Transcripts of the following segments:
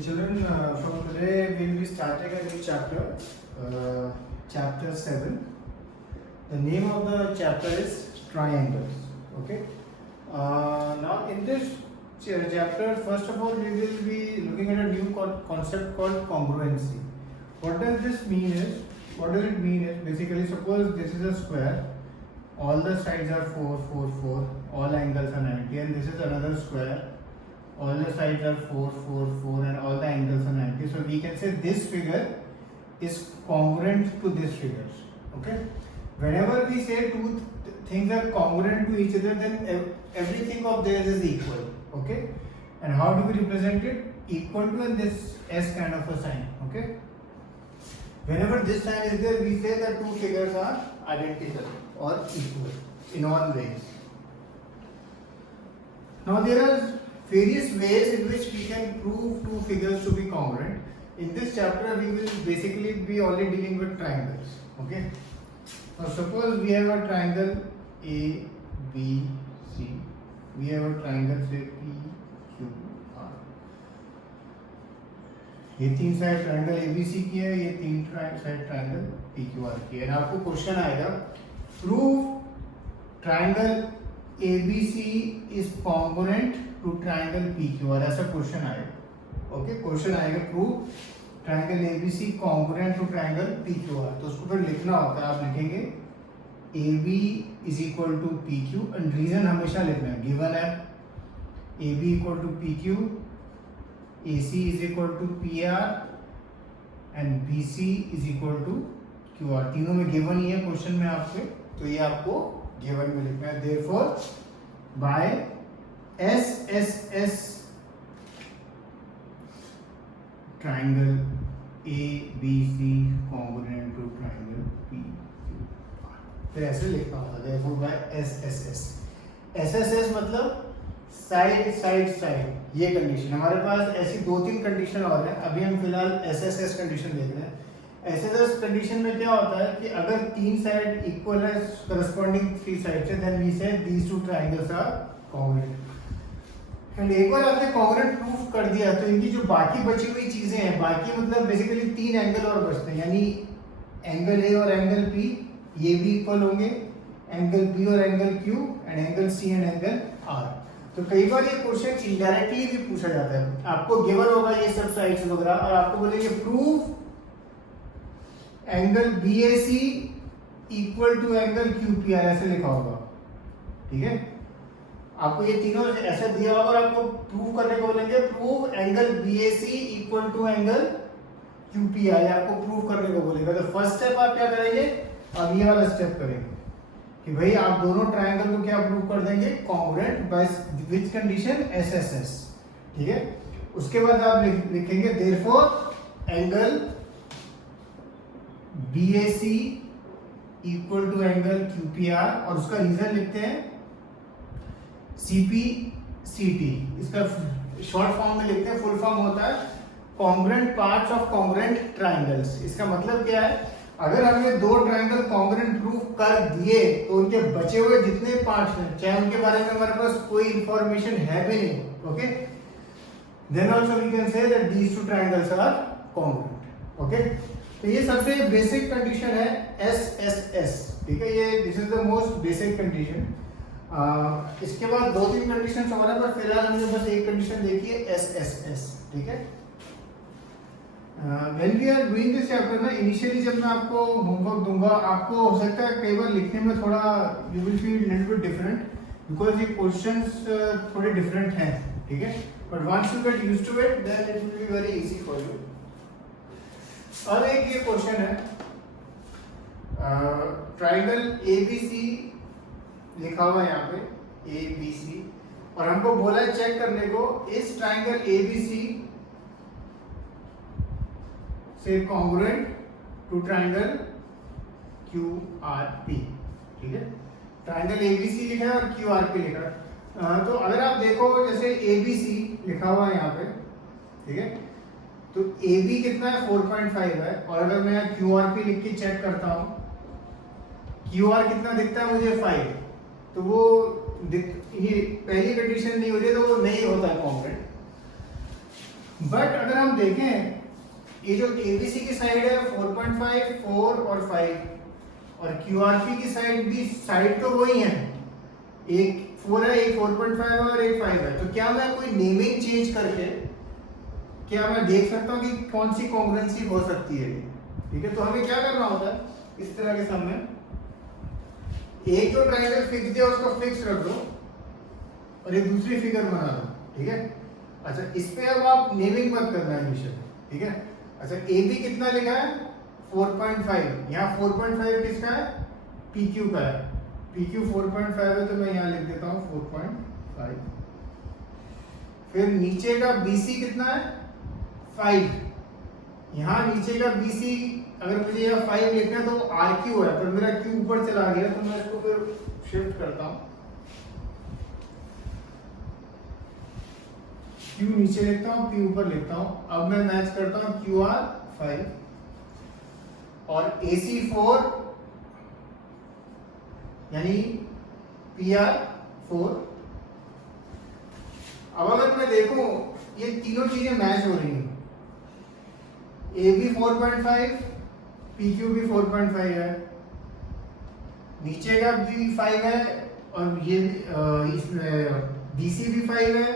Okay, children, from today we will be starting a new chapter, chapter 7. The name of the chapter is triangles. Okay. Now, in this chapter, first of all, we will be looking at a new concept called congruency. What does this mean is, what does it mean is, basically, suppose this is a square, all the sides are 4, 4, 4, all angles are 90, and this is another square, all the sides are 4, 4, 4, and all the angles are 90. So we can say this figure is congruent to this figure. Okay. Whenever we say two things are congruent to each other, then everything of theirs is equal. Okay. And how do we represent it? Equal to, and this S kind of a sign. Okay. Whenever this sign is there, we say that two figures are identical or equal in all ways. Now there are various ways in which we can prove two figures to be congruent. In this chapter, we will basically be only dealing with triangles. Okay. Now suppose we have a triangle A, B, C. We have a triangle say P, Q, R. ये तीन side triangle ABC की है, ये तीन side triangle PQR की है. आपको question आएगा, prove triangle ABC is congruent to triangle PQR. ऐसा क्वेश्चन आएगा. ओके, क्वेश्चन आएगा prove triangle ABC congruent to triangle PQR. तो उसको फिर लिखना होता है, आप लिखेंगे AB is equal to PQ, and reason हमेशा लिखना है. गिवन है AB equal to PQ, AC is equal to PR and BC is equal to QR. तीनों में गिवन ही है क्वेश्चन में आपके, तो ये आपको गिवन में लिखना है. Therefore, by SSS triangle ABC congruent to triangle PQR. फिर ऐसे लिखना होगा. Therefore, by SSS. SSS मतलब साइड साइड साइड. ये कंडीशन हमारे पास ऐसी दो तीन कंडीशन और हैं. अभी हम फिलहाल SSS कंडीशन देख रहे हैं. SSS कंडीशन में क्या होता है कि अगर तीन साइड इक्वल है करस्पॉन्डिंग थ्री साइड से, then we say these two triangles are congruent. And एक बार आपने कॉन्ग्रुएंट प्रूफ कर दिया तो इनकी जो बाकी बची हुई चीजें हैं, बाकी मतलब बेसिकली तीन एंगल और बचते हैं, यानी एंगल A और एंगल P ये भी इक्वल होंगे, एंगल B और angle Q, and angle C and angle R. तो कई बार ये क्वेश्चन इनडायरेक्टली भी पूछा जाता है. आपको गिवन होगा ये सब साइड्स वगैरह, और आपको बोलेंगे prove angle BAC equal to angle QPR. ऐसे लिखा होगा. ठीक है, आपको ये तीनों ऐसा दिया होगा और आपको प्रूव करने को बोलेंगे prove angle BAC equal to angle QPR. आपको प्रूव करने को बोलेगा. तो फर्स्ट स्टेप आप क्या करेंगे, अब ये वाला स्टेप करेंगे कि भाई आप दोनों ट्रायंगल को क्या प्रूव कर देंगे, congruent by which condition, SSS. ठीक है, उसके बाद आप लिखेंगे therefore angle BAC equal to angle QPR, और उसका रीजन लिखते हैं CPCT. इसका शॉर्ट फॉर्म में लिखते हैं, फुल फॉर्म होता है congruent parts of congruent triangles. इसका मतलब क्या है, अगर हमने दो ट्रायंगल कॉन्ग्रुएंट प्रूफ कर दिए तो उनके बचे हुए जितने पार्ट्स हैं, चाहे उनके बारे में हमारे पास कोई इंफॉर्मेशन है भी नहीं, okay, then also we can say that these two triangles are congruent. Okay, तो ये सबसे बेसिक कंडीशन है SSS. ठीक है, ये this is the most basic condition. इसके बाद दो तीन कंडीशन हमारे पास, फिलहाल हमने बस एक कंडीशन देखी है SSS. ठीक है, when we are doing this chapter ना, इनिशियली जब मैं आपको होमवर्क दूंगा, आपको हो सकता है कई बार लिखने में थोड़ा you will feel little bit different because ये questions थोड़े different हैं. ठीक है, but once you get used to it then it will be very easy for you. और एक ये क्वेश्चन है, ट्रायंगल ABC लिखा हुआ है यहाँ पे ABC, और हमको बोला है चेक करने को इस ट्रायंगल ABC से कॉन्ग्रुएंट टू ट्रायंगल QRP. ठीक है, ट्रायंगल ABC लिखा है और QRP लिखा है. तो अगर आप देखो जैसे ABC लिखा हुआ है यहाँ पे, ठीक है, तो AB कितना है 4.5 है, और अगर मैं QRP लिख के चेक करता हूँ, QR कितना दिखता है मुझे 5, तो वो ये पहली कंडीशन नहीं होती तो वो नहीं होता कॉन्ग्रुएंट. बट अगर हम देखें ये जो एबीसी की साइड है 4.5, 4 और 5 और क्यूआरपी की साइड भी, साइड तो वही है, एक 4 है, एक 4.5 और एक 5 है। तो क्या मैं कोई नेमिंग चेंज करके क्या मैं देख सकता हूँ कि कौन सी कॉन्ग्रुएंसी हो सकती है? ठीक है, तो हमें क्या करना होता है इस तरह के सम में, एक जो ट्रायंगल फिक्स है उसको फिक्स रख दो और एक दूसरी फिगर बना दो। ठीक है, अच्छा इस पे अब आप नेमिंग मत करना इनिशियल। ठीक है, अच्छा ए बी कितना लिखा है 4.5, यहाँ 4.5 किसका है? PQ का है। PQ 4.5 है तो मैं यहाँ लिख देता हूँ 4.5। फिर नीचे का BC कितना है 5, यहाँ नीचे का BC अगर मुझे यहाँ 5 लिखना है तो RQ है, पर मेरा Q ऊपर चला गया तो मैं इसको फिर शिफ्ट करता हूँ, Q नीचे लिखता हूँ, P ऊपर लिखता हूँ। अब मैं मैच करता हूँ QR 5 और AC 4 यानी PR 4। अब अगर मैं देखूं ये तीनों चीजें मैच हो रही हैं, AB 4.5, PQ भी 4.5 है, नीचे का भी 5 है और ये इसमें BC भी 5 है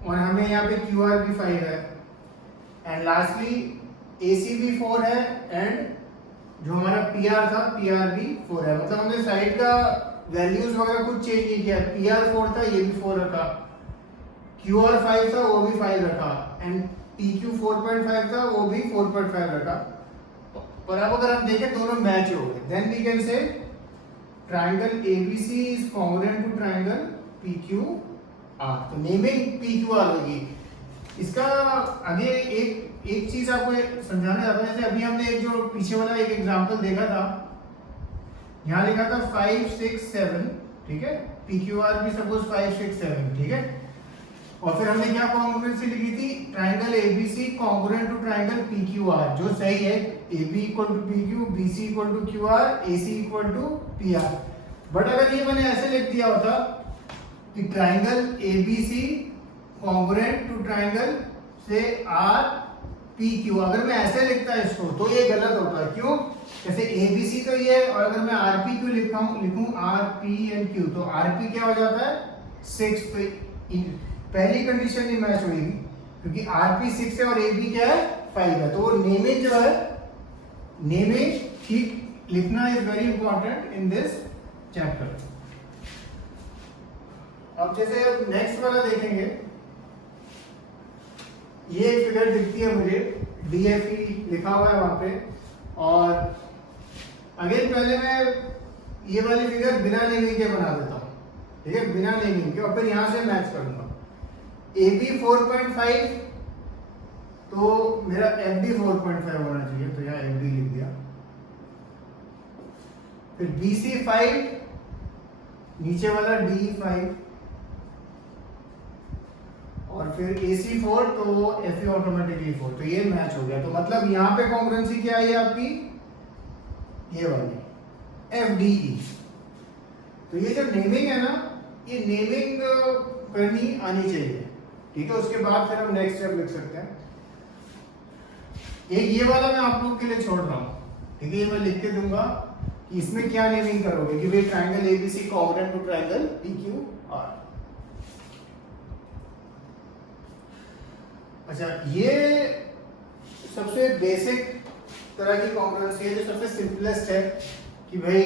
और हमें यहाँ पे QR भी 5 है एंड लास्टली AC भी 4 है एंड जो हमारा PR था PR भी 4 है। मतलब हमने साइड का वैल्यूज वगैरह कुछ चेंज नहीं किया, PR 4 था ये भी 4 रखा, QR 5 था वो भी 5 रखा एंड PQ 4.5 था वो भी 4.5 रखा। और अब अगर हम देखें दोनों मैच हो गए, then we can say triangle ABC is congruent to triangle PQR। तो नेमिंग PQR होगी। इसका आगे एक चीज आपको समझाना चाहता हूं, जैसे अभी हमने एक जो पीछे वाला एक एग्जांपल देखा था, यहाँ लिखा था 5, 6, 7। ठीक है, PQR भी सपोज 5, 6, 7। ठीक है, और फिर हमने क्या कॉन्ग्रुएंसी लिखी थी, triangle ABC congruent to triangle PQR, जो सही है AB equal to PQ, BC equal to QR, AC equal to PR। But अगर ये मैंने ऐसे लिख दिया होता कि triangle ABC congruent to triangle से RPQ, अगर मैं ऐसे लिखता इसको तो ये गलत होता है। क्यों? जैसे ABC तो ये है और अगर मैं RPQ लिखूं RP एंड Q तो RP क्या हो जाता है 6। तो पहली कंडीशन नहीं मैच होगी क्योंकि RP 6 है और AB क्या है 5 है। तो नेमिंग जो है, नेमिंग ठीक लिखना is very important in this chapter. अब जैसे अब नेक्स्ट वाला देखेंगे, ये एक फिगर दिखती है मुझे, DFE लिखा हुआ है वहां पे, और अगेन पहले मैं ये वाली फिगर बिना नेमिंग के बना देता हूँ। ठीक है, बिना नेमिंग के, और फिर यहां से मैच करूंगा। AB 4.5 तो मेरा FB 4.5 होना चाहिए, तो यहाँ FB लिख दिया। फिर BC 5, नीचे वाला D 5 और फिर AC 4 तो FE ऑटोमेटिकली 4। तो ये मैच हो गया। तो मतलब यहाँ पे कॉन्ग्रुएंसी क्या है आपकी, ये वाली FDE। तो ये जो नेमिंग है ना, ये नेमिंग करनी आनी चाहिए। ठीक है, उसके बाद फिर हम नेक्स्ट स्टेप लिख सकते हैं। ये वाला मैं आप लोग के लिए छोड़ रहा हूँ। ठीक है, ये मैं लिख के दूंगा कि इसमें क्या नेमिंग करोगे कि भाई triangle ABC congruent to triangle PQR। अच्छा, ये सबसे बेसिक तरह की कॉन्ग्रुएंसी है, जो सबसे सिंपलेस्ट है कि भाई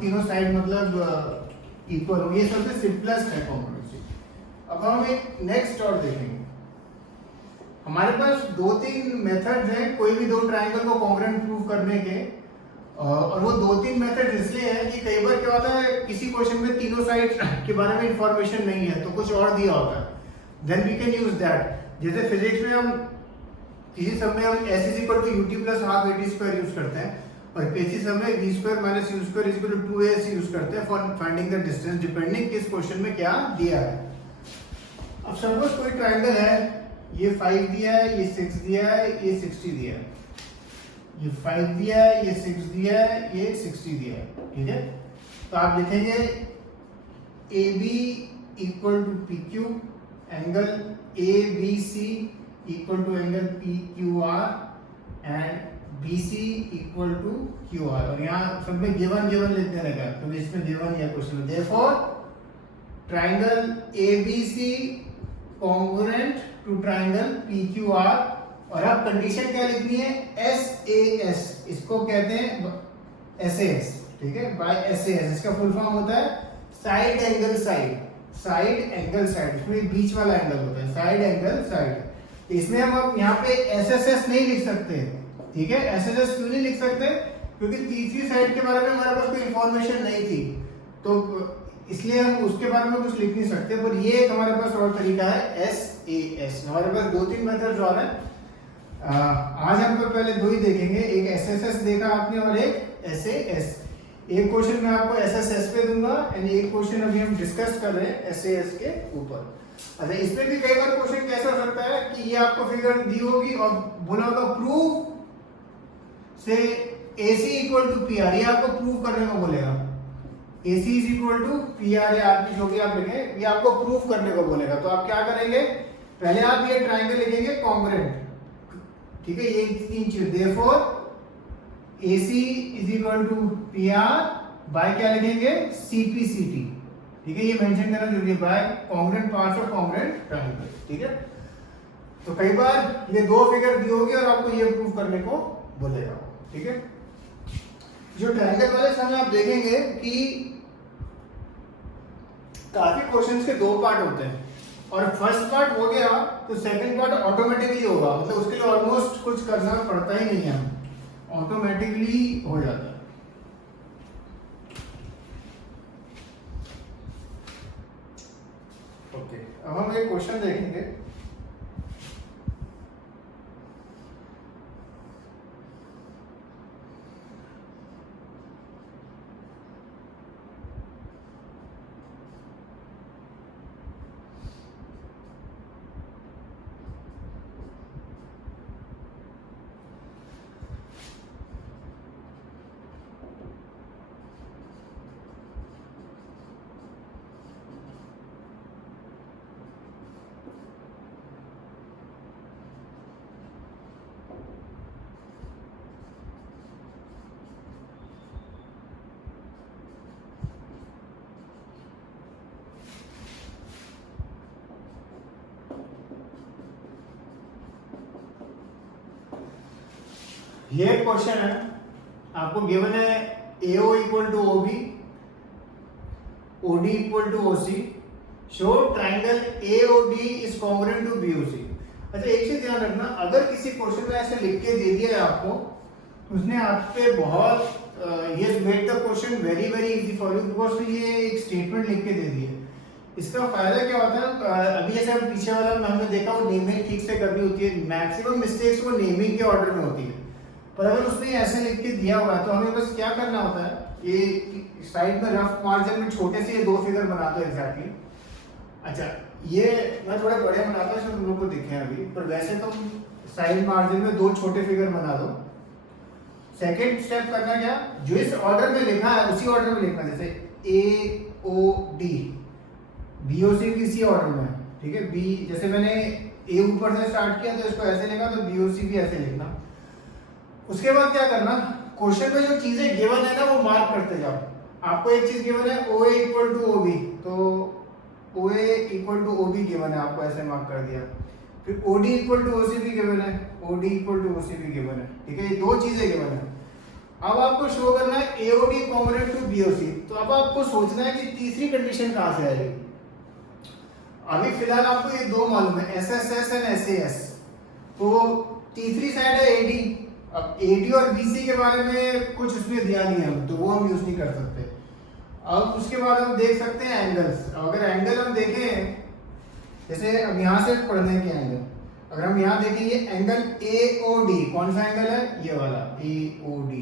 तीनों साइड मतलब इक्वल हो, ये सबसे सिंपलेस्ट है कॉन्ग्रुएंसी। अब हम एक नेक्स्ट और देखेंगे। हमारे पास 2-3 मेथड्स हैं कोई भी दो ट्रायंगल को कॉन्ग्रुएंट प्रूव करने के, और वो 2-3 मेथड इसलिए है कि कई बार क्या होता है किसी क्वेश्चन में तीनों साइड के बारे में इंफॉर्मेशन नहीं है तो कुछ और दिया होता है, then we can use that. जैसे फिजिक्स में हम किसी सम में हम s is equal to ut plus half at square use करते हैं, और किसी सम में v square minus u square is equal to 2as use करते हैं for finding the distance, depending किस क्वेश्चन में क्या दिया है। अब सपोज कोई ट्रायंगल है, ये 5 दिया है, ये 6 दिया है, ये 60 दिया है, ये 5 दिया है, ये 6 दिया है, ये 60 दिया है। ठीक है, तो आप लिखेंगे A B equal to P Q, angle A B C equal to angle P Q R and B C equal to Q R. और यहाँ सब में गिवन गिवन लिखने लगा क्योंकि इसमें गिवन या क्वेश्चन में। Therefore triangle A B C congruent to triangle P Q R. और अब कंडीशन क्या लिखनी है, एस ए एस, इसको कहते हैं एस ए एस, ठीक है, बाय एस ए एस। इसका फुल फॉर्म होता है side angle side, side angle side, इसमें बीच वाला एंगल होता है साइड एंगल साइड। इसमें हम अब यहाँ पे एस एस एस नहीं लिख सकते, ठीक है। एस एस एस क्यों नहीं लिख सकते, क्योंकि तीसरी साइड के बारे में हमारे पास कोई इंफॉर्मेशन नहीं थी, तो इसलिए हम उसके बारे में कुछ लिख नहीं सकते। पर ये एक हमारे पास और तरीका है एस ए एस। हमारे पास 2-3 मेथड्स और हैं, आज हम तो पहले 2 ही देखेंगे, एक एस एस एस देखा आपने और एक एस ए एस। एक क्वेश्चन मैं आपको एस एस एस पे दूंगा एंड एक क्वेश्चन अभी हम डिस्कस कर रहे हैं एस ए एस के ऊपर। अच्छा, इसमें भी कई बार क्वेश्चन कैसा हो सकता है कि ये आपको फिगर दी होगी और बोला होगा प्रूव से AC equal to P R, ये आपको प्रूव करने को बोलेगा। AC is equal to P R या आर जो भी आप लिखें, ये आपको प्रूव करने को बोलेगा। तो आप क्या करेंगे, पहले आप ये ट्रायंगल लिखेंगे कॉन्ग्रुएंट, ठीक है, ये 3 चीज। Therefore AC is equal to P R by क्या लिखेंगे, CPCT, ठीक है, ये मेंशन करना जरूरी है, by congruent parts of congruent triangle, ठीक है। तो कई बार ये 2 फिगर दी होगी और आपको ये प्रूव करने को बोलेगा, ठीक है। जो ट्रायंगल वाले समय आप देखेंगे कि काफी क्वेश्चंस के 2 पार्ट होते हैं, और फर्स्ट पार्ट हो गया तो सेकंड पार्ट ऑटोमेटिकली होगा, मतलब उसके लिए ऑलमोस्ट कुछ करना पड़ता ही नहीं है, ऑटोमेटिकली हो जाता है। ओके, अब हम एक क्वेश्चन देखेंगे। ये क्वेश्चन है, आपको गिवन है AO equal to OB, OD equal to OC, show triangle AOD is congruent to BOC। अच्छा, एक चीज ध्यान रखना, अगर किसी क्वेश्चन में ऐसे लिख के दे दिया है आपको, तो उसने आप पे बहुत he has made the question very very easy for you because ये एक स्टेटमेंट लिख के दे दी है। इसका फायदा क्या होता है, अभी जैसे पीछे वाला हमने देखा वो नेमिंग ठीक से करनी होती है, मैक्सिमम मिस्टेक्स वो नेमिंग के ऑर्डर में होती है। पर अगर उसने ऐसे लिख के दिया हुआ है तो हमें बस क्या करना होता है, ये साइड में रफ मार्जिन में छोटे से ये 2 फिगर बना दो एग्जैक्टली। अच्छा, ये मैं थोड़े बड़े बनाता हूँ तुम लोग को दिखे अभी, पर वैसे तुम साइड मार्जिन में 2 छोटे फिगर बना दो। सेकेंड स्टेप करना क्या, जो इस ऑर्डर में लिखा है उसी ऑर्डर में लिखना, जैसे AOD BOC भी इसी ऑर्डर में, ठीक है। B जैसे मैंने A ऊपर से स्टार्ट किया तो इसको ऐसे लिखा, तो BOC भी ऐसे लिखना। उसके बाद क्या करना, क्वेश्चन में जो चीजें गिवन है ना वो मार्क करते जाओ। आपको एक चीज गिवन है OA इक्वल टू OB, तो OA equal to OB given है, आपको ऐसे मार्क कर दिया। फिर OD इक्वल टू OC भी गिवन है, OD इक्वल टू OC भी गिवन है, ठीक है, ये 2 चीजें गिवन है। अब आपको शो करना है AOD कॉन्ग्रुएंट टू BOC। तो अब आपको सोचना है कि तीसरी कंडीशन कहां से आएगी। अभी फिलहाल आपको ये 2 मालूम है, SSS एंड SAS, तो तीसरी साइड है AD। अब AD और BC के बारे में कुछ उसमें दिया नहीं है, तो वो हम यूज नहीं कर सकते। अब उसके बाद हम देख सकते हैं एंगल्स। अगर एंगल हम देखें, जैसे अब यहाँ से पढ़ने के एंगल, अगर हम यहाँ देखें ये एंगल AOD, कौन सा एंगल है, ये वाला AOD।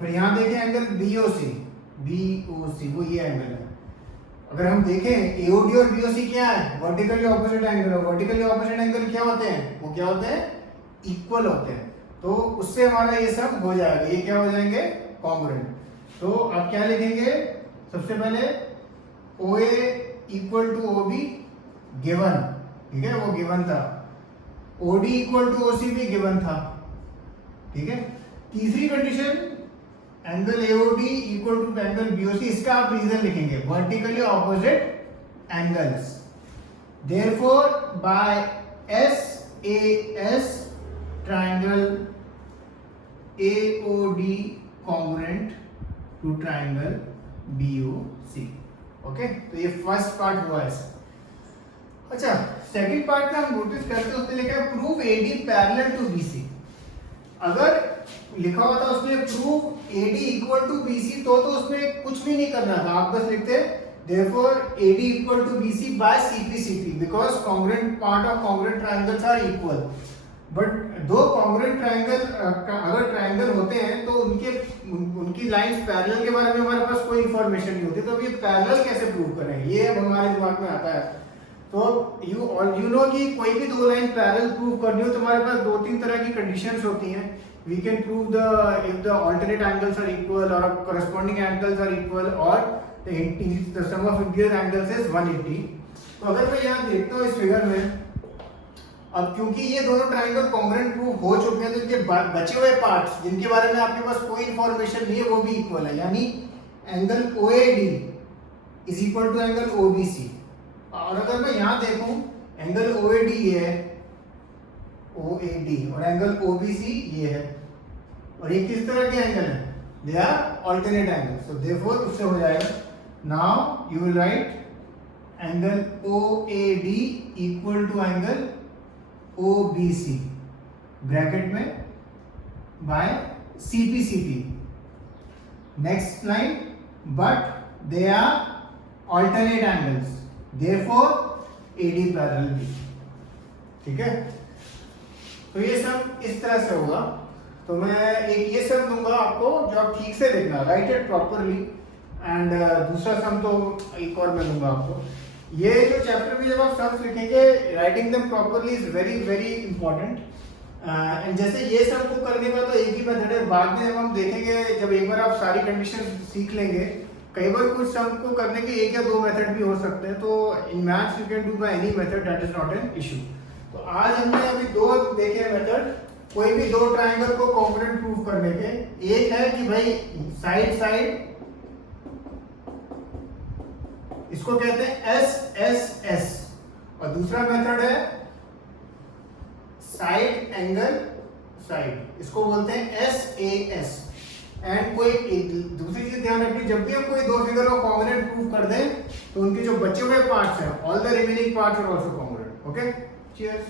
फिर यहाँ देखें एंगल BOC, वो ये एंगल है। अगर हम देखें AOD और BOC क्या है, वर्टिकली ऑपोजिट एंगल है। वर्टिकली ऑपोजिट एंगल क्या होते हैं, वो क्या होते हैं, इक्वल होते हैं। तो उससे हमारा ये सब हो जाएगा, ये क्या हो जाएंगे, कॉन्ग्रुएंट। तो आप क्या लिखेंगे, सबसे पहले OA equal to OB given, ठीक है, वो गिवन था। OD इक्वल टू OC भी गिवन था, ठीक है। तीसरी condition angle AOD equal to angle BOC, इसका आप रीजन लिखेंगे, vertically opposite angles. Therefore by SAS triangle AOD congruent to triangle BOC। Okay, तो ये फर्स्ट पार्ट हुआ है। अच्छा, सेकंड पार्ट में हम नोटिस करते हैं उसने लिखा है prove AD parallel to BC। अगर लिखा हुआ था उसमें prove AD equal to BC, तो उसमें कुछ भी नहीं करना था, आप बस लिखते therefore AD equal to BC by CP because congruent part of congruent triangles are equal। But दो congruent triangle अगर ट्रायंगल होते हैं तो उनकी लाइंस पैरेलल के बारे में हमारे पास कोई इंफॉर्मेशन नहीं होती, तो अब ये पैरेलल कैसे प्रूव करेंगे, ये अब हमारे दिमाग में आता है। तो यू नो कि कोई भी दो लाइन पैरेलल प्रूव करनी हो तो हमारे पास दो तीन तरह की कंडीशंस होती हैं। We can prove if the alternate angles are equal or corresponding angles are equal or the sum of interior angles is 180। तो अगर मैं यहाँ देखता हूँ इस फिगर में, अब क्योंकि ये दोनों ट्रायंगल कॉन्ग्रुएंट प्रूव हो चुके हैं तो इनके बचे हुए पार्ट्स जिनके बारे में आपके पास कोई इंफॉर्मेशन नहीं है वो भी इक्वल है, यानी angle OAD is equal to angle OBC। और अगर मैं यहाँ देखूं एंगल OAD ये है, OAD, और एंगल OBC ये है, और ये किस तरह के एंगल है, they are alternate angle, so therefore उससे हो जाएगा। Now you will write angle OAD equal to angle OBC bracket में by CP। Next line, but they are alternate angles, therefore AD parallel B, ठीक है। तो ये सब इस तरह से होगा। तो मैं एक ये सब दूंगा आपको जो आप ठीक से देखना, राइट इट प्रॉपरली, एंड दूसरा सम तो एक और मैं दूंगा आपको। ये जो चैप्टर में जब आप सम्स लिखेंगे, writing them properly is very very important. And जैसे ये सम को करने का तो एक ही मेथड है, बाद में जब हम देखेंगे, जब एक बार आप सारी कंडीशन सीख लेंगे, कई बार कुछ सम को करने के एक या दो मेथड भी हो सकते हैं। तो in maths you can do by any method, that is not an issue. तो आज हमने अभी दो देखे मेथड, कोई भी दो ट्रायंगल को कॉन्ग्रुएंट प्रूव करने के। एक है कि भाई साइड साइड, इसको कहते हैं SSS, और दूसरा मेथड है साइड एंगल साइड, इसको बोलते हैं SAS। एंड कोई दूसरी चीज ध्यान रखनी, जब भी हम कोई दो फिगर को कॉन्ग्रुएंट प्रूव कर दें तो उनके जो बचे हुए पार्ट्स हैं, all the remaining parts are also congruent. Okay, cheers.